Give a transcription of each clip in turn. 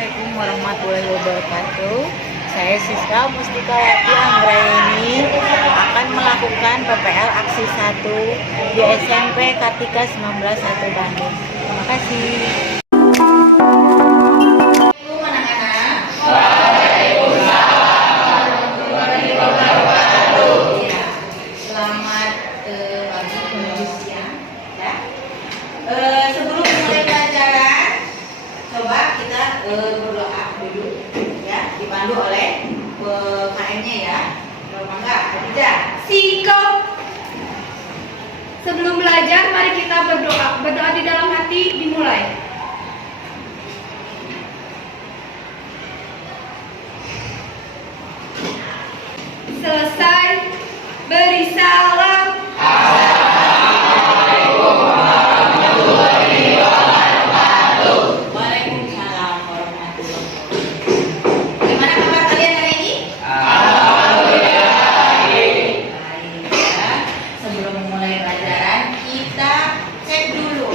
Assalamualaikum warahmatullahi wabarakatuh. Saya Siswa Mustikawati Anggraini akan melakukan PPL Aksi 1 di SMP Kartika 19 Bandung. Terima kasih. Sebelum mulai pelajaran, coba kita berdoa dulu, ya, dipandu oleh KM-nya ya. Mangga, Khadijah. Sikap. Sebelum belajar, mari kita berdoa. Berdoa di dalam hati dimulai. Selesai, beri salam. Waalaikumsalam warahmatullahi wabarakatuh. Gimana kabar kalian hari ini? Baik ya. Sebelum memulai pelajaran, kita cek dulu.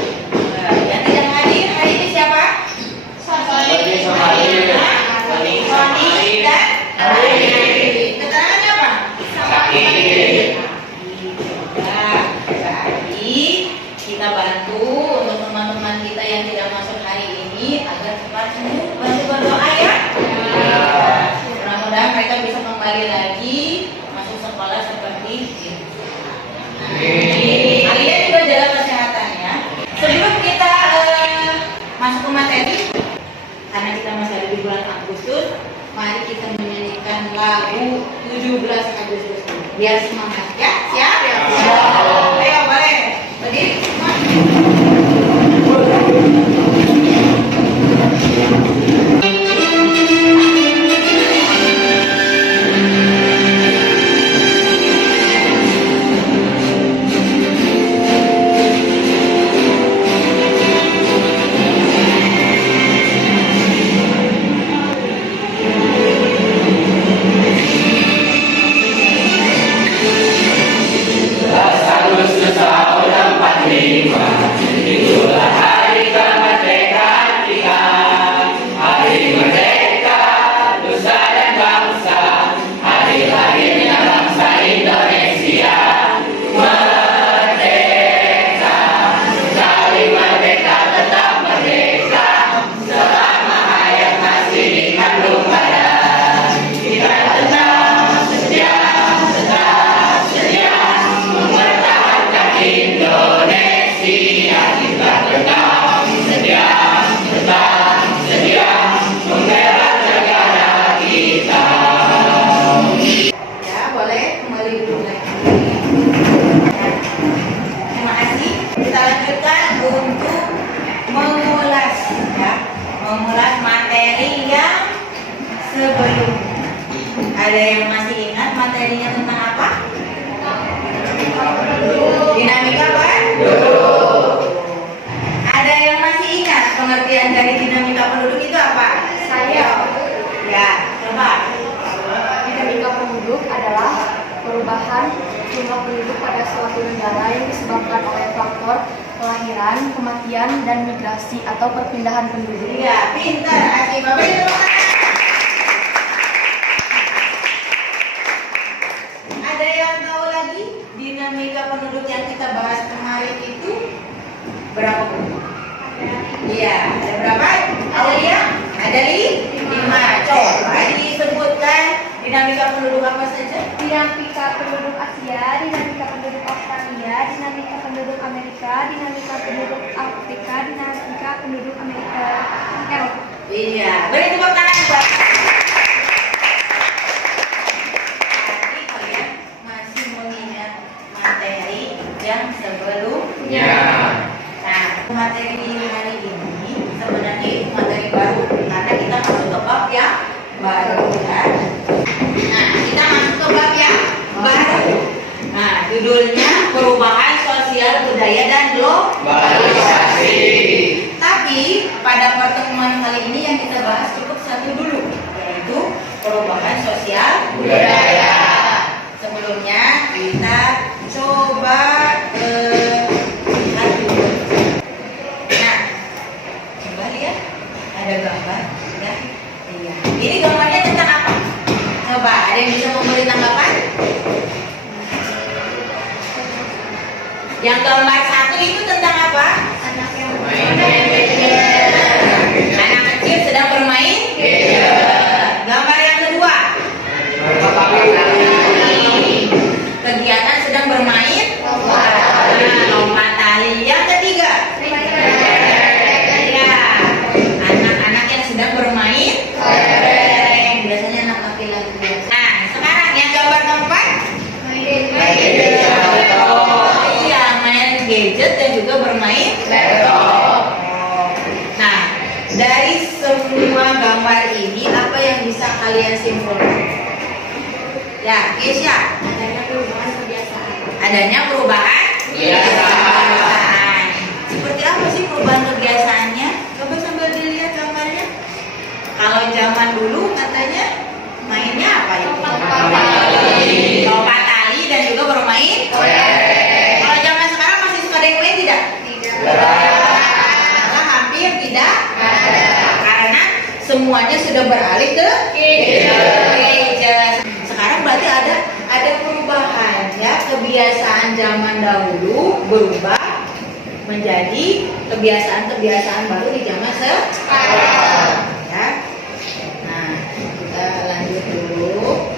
Yang tidak hadir hari ini siapa? Sony dan keterangannya apa? Sakit. Jadi kita bantu untuk teman-teman kita yang tidak masuk hari ini agar cepat sembuh. Bantu berdoa ya. Mudah-mudahan mereka bisa kembali lagi masuk sekolah seperti ini. Kalian juga jaga kesehatan ya. Sebelum kita masuk ke materi, karena kita masih ada di bulan Agustus, mari kita menyanyikan lagu 17 Agustus. Biar semangat ya. Siap? Ayo boleh. Berdiri semua. Ada yang masih ingat materinya tentang apa? Dinamika apa? Ada yang masih ingat pengertian dari dinamika penduduk itu apa? Saya. Ya, coba. Dinamika penduduk adalah perubahan jumlah penduduk pada suatu negara yang disebabkan oleh faktor kelahiran, kematian, dan migrasi atau perpindahan penduduk. Iya, pintar. Asik, Bapak itu. Ada yang tahu lagi dinamika penduduk yang kita bahas kemarin itu berapa penduduk? Iya, ada berapa? Tahu ya? Ada 5. Coba disebutkan dinamika penduduk apa saja? Dinamika penduduk Asia, dinamika penduduk Australia, dinamika penduduk Amerika, dinamika penduduk Afrika, dinamika penduduk Amerika Eropa. Iya, beri tepuk tangan buat. Jadi kalian masih mengingat materi yang sebelumnya. Nah, materi hari ini sebenarnya itu materi baru karena kita masuk ke bab yang baru ya. Nah, kita masuk ke bab yang baru. Nah, judulnya perubahan sosial budaya dan globalisasi. Tapi pada pertemuan kali ini yang kita bahas cukup satu dulu, yaitu perubahan sosial budaya. Sebelumnya kita coba lihat dulu. Nah, coba lihat ada gambar. Ya. Iya. Ini gambarnya tentang apa? Coba, ada yang bisa memberi tanggapan? Yang gambar 1 itu tentang apa? Anak yang Anak kecil sedang bermain. Gambar yang kedua, kegiatan sedang bermain. Lompat tali. Yang ketiga, ya, anak-anak yang sedang bermain. Biasanya anak laki-laki. Nah, sekarang yang gambar keempat, iya, main gadget dan juga bermain. Nah, dari semua gambar ini apa yang bisa kalian simpulkan? Ya, Kesya. adanya perubahan kebiasaan. Adanya perubahan kebiasaan. Seperti apa sih perubahan kebiasaannya? Coba sambil dilihat gambarnya. Kalau zaman dulu katanya mainnya apa itu? Lompat tali dan juga bermain. Kalau zaman sekarang masih suka ada yang main tidak? Malah hampir tidak. Karena semuanya sudah beralih ke gadget. Sekarang berarti ada perubahan ya, kebiasaan zaman dahulu berubah menjadi kebiasaan-kebiasaan baru di zaman sekarang ya. Nah, kita lanjut dulu.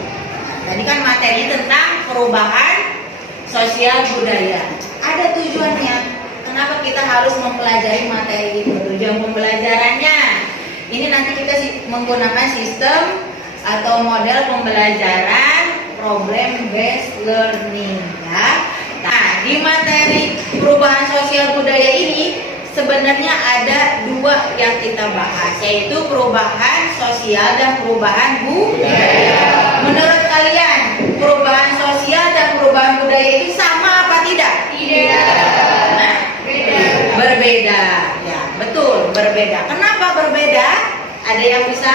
Tadi kan materinya tentang perubahan sosial budaya. Ada tujuannya. Kenapa kita harus mempelajari materi itu? Tujuan pembelajarannya ini nanti kita menggunakan sistem atau model pembelajaran problem based learning ya. Nah, di materi perubahan sosial budaya ini sebenarnya ada dua yang kita bahas, yaitu perubahan sosial dan perubahan budaya. Menurut kalian, perubahan sosial dan perubahan budaya itu sama apa tidak? Tidak. Nah, berbeda. Ya, betul, berbeda. Kenapa berbeda? Ada yang bisa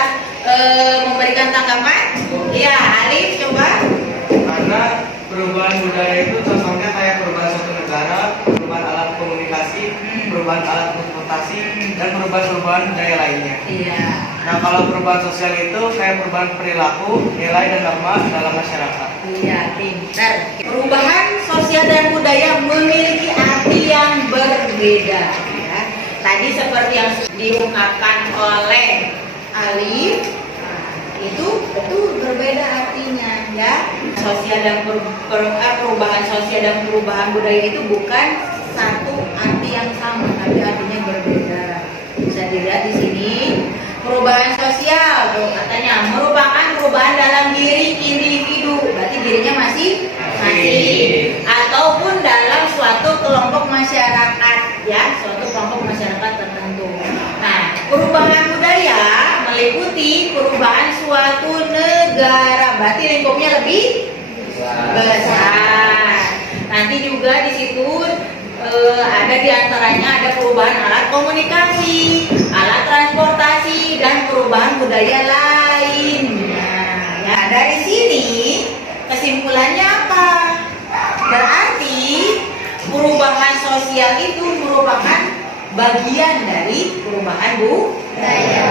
memberikan tanggapan? Ya, Alif coba. Karena perubahan budaya itu contohnya kayak perubahan suatu negara, perubahan alat komunikasi, perubahan alat transportasi, dan perubahan budaya lainnya. Iya. Nah, kalau perubahan sosial itu kayak perubahan perilaku, nilai, dan norma dalam masyarakat. Iya, pintar. Perubahan sosial dan budaya memiliki arti yang berbeda. Ya. Tadi seperti yang diungkapkan oleh Alif, itu betul berbeda artinya ya. Sosial dan perubahan sosial dan perubahan budaya itu bukan satu arti yang sama, tapi artinya berbeda. Bisa dilihat di sini. Perubahan sosial tuh katanya merupakan perubahan dalam diri individu, berarti dirinya masih ataupun dalam suatu kelompok masyarakat ya, suatu kelompok masyarakat tertentu. Nah, perubahan budaya meliputi perubahan suatu negara, berarti lingkupnya lebih besar. Nanti juga di situ ada diantaranya ada perubahan alat komunikasi, alat transportasi, dan perubahan budaya lainnya. Ya, dari sini kesimpulannya apa? Berarti perubahan sosial itu merupakan bagian dari perubahan budaya.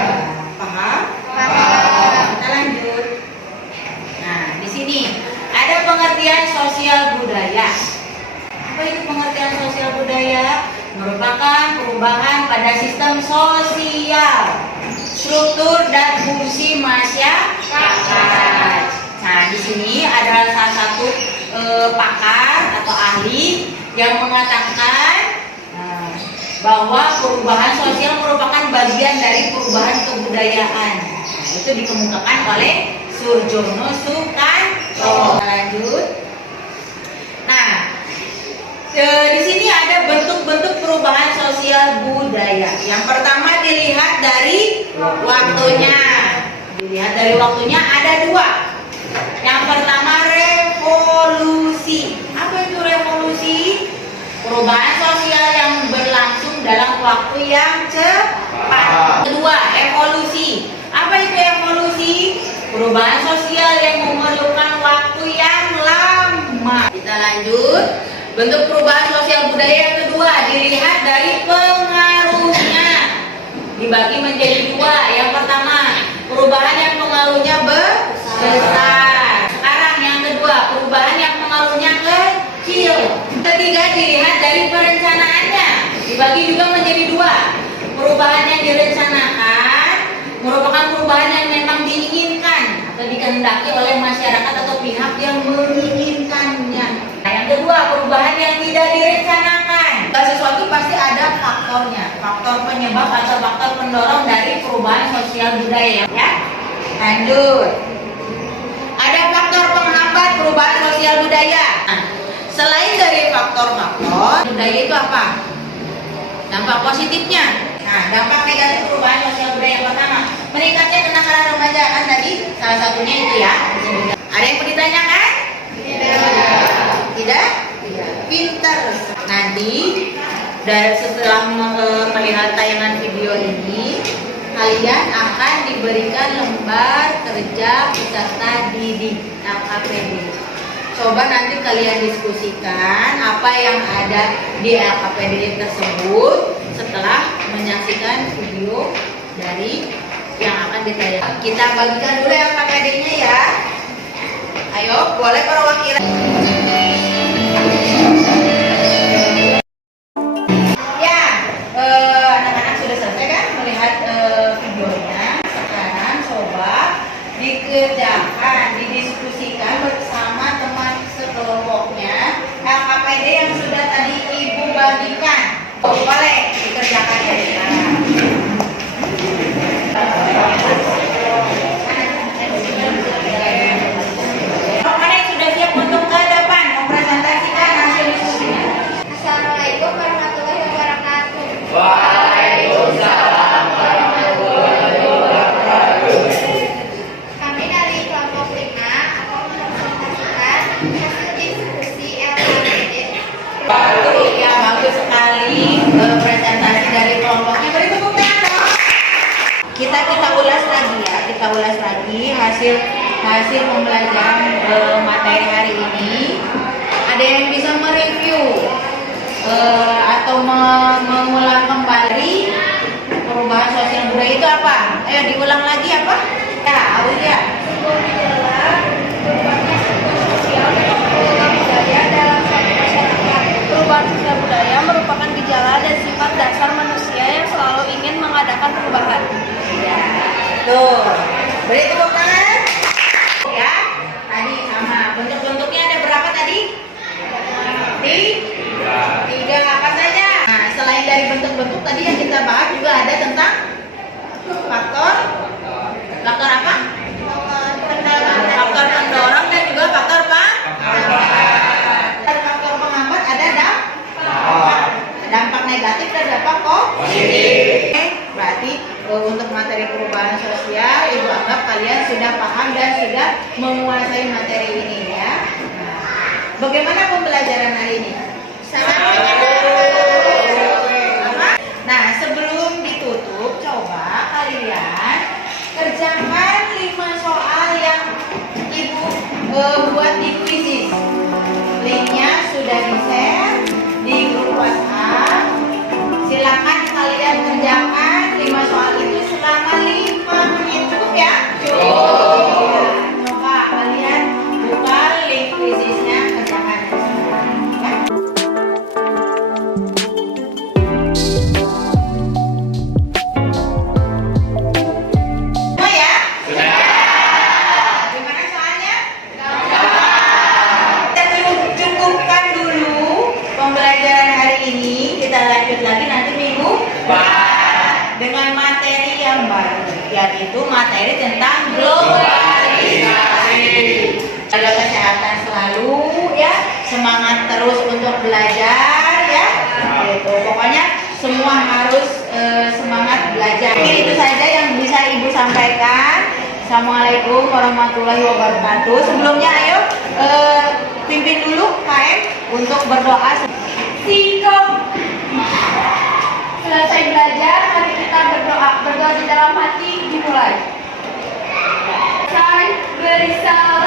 Paham? Paham. Kita lanjut. Nah, di sini ada pengertian sosial budaya. Apa itu pengertian sosial budaya? Merupakan perubahan pada sistem sosial, struktur dan fungsi masyarakat. Nah, di sini ada salah satu pakar atau ahli yang mengatakan bahwa perubahan sosial merupakan bagian dari perubahan kebudayaan. Nah, itu dikemukakan oleh Surjono Sukanto. Lanjut. Nah, di sini ada bentuk-bentuk perubahan sosial budaya. Yang pertama dilihat dari waktunya. Dilihat dari waktunya ada dua. Yang pertama revolusi. Apa itu revolusi? Perubahan sosial yang berlangsung dalam waktu yang cepat. Kedua, evolusi. Apa itu evolusi? Perubahan sosial yang memerlukan waktu yang lama. Kita lanjut. Bentuk perubahan sosial budaya yang kedua dilihat dari pengaruhnya. Dibagi menjadi dua. Yang pertama perubahan yang direncanakan merupakan perubahan yang memang diinginkan atau dikehendaki oleh masyarakat atau pihak yang menginginkannya. Nah, yang kedua, perubahan yang tidak direncanakan. Sesuatu pasti ada faktornya, faktor penyebab atau faktor pendorong dari perubahan sosial budaya. Ya, lanjut. Ada faktor penghambat perubahan sosial budaya. Nah, selain dari faktor-faktor budaya itu apa? Dampak positifnya. Nah, dampak negatif perubahan sosial budaya yang pertama, meningkatnya kenakalan remaja, kan tadi salah satunya itu ya. Ada yang mau ditanyakan? Tidak? Pinter. Nanti setelah melihat tayangan video ini, kalian akan diberikan lembar kerja peserta didik LKPD. Coba nanti kalian diskusikan apa yang ada di LKPD tersebut setelah menyaksikan video dari yang akan ditayangkan. Kita bagikan dulu LKPD-nya ya. Ayo, boleh perwakilan. Ya, anak-anak sudah selesai kan melihat videonya. Sekarang coba dikerjakan, didiskusikan bersama teman sekelompoknya LKPD yang sudah tadi Ibu bagikan. Boleh dikerjakan ya. Mana yang sudah siap untuk ke depan mempresentasikan hasil diskusinya? Assalamualaikum warahmatullahi wabarakatuh. Waalaikumsalam warahmatullahi wabarakatuh. Kami dari kelompok 5 akan mempresentasikan hasil diskusi LKPD. Ya, bagus sekali presentasi dari kelompoknya. Beri tepuk tangan dong. Kita ulas lagi ya, kita ulas lagi hasil pembelajaran materi hari ini. Ada yang bisa mereview atau mengulang kembali perubahan sosial budaya itu apa? Ayo diulang lagi apa? Ya, Aulia. Perubahan sosial budaya merupakan gejala dan sifat dasar manusia yang selalu ingin mengadakan perubahan. Ya, tuh. Beri tepuk tangan. Ya, tadi sama. Bentuk-bentuknya ada berapa tadi? Tiga. Apa saja? Nah, selain dari bentuk-bentuk tadi yang kita bahas juga ada tentang faktor apa? Faktor pendorong dan juga faktor faktor penghambat ada dampak negatif dan dampak positif. Oke, berarti untuk materi perubahan sosial Ibu anggap kalian sudah paham dan sudah menguasai materi ini ya. Bagaimana pembelajaran hari ini? Sangat menyenangkan. Nah, sebelum ditutup, coba kalian kerjakan 5 soal yang Ibu buat di quizzes. Linknya sudah di-share di grup WhatsApp. Silakan kalian kerjakan 5 soal itu selama 5 menit, cukup ya? Cukup. Coba kalian buka link quizesnya, kerjakan. Ya. Semua ya? Sudah. Gimana soalnya? Kita cukupkan dulu pembelajaran hari ini. Kita lanjut lagi nanti minggu dengan materi yang baru, yaitu materi tentang globalisasi. Jaga kesehatan selalu ya, semangat terus untuk belajar ya. Gitu. Pokoknya semua harus semangat belajar. Mungkin itu saja yang bisa Ibu sampaikan. Assalamualaikum warahmatullahi wabarakatuh. Sebelumnya ayo pimpin dulu KM untuk berdoa. Singkong. Selesai belajar, mari kita berdoa. Berdoa di dalam hati dimulai. Saya berisau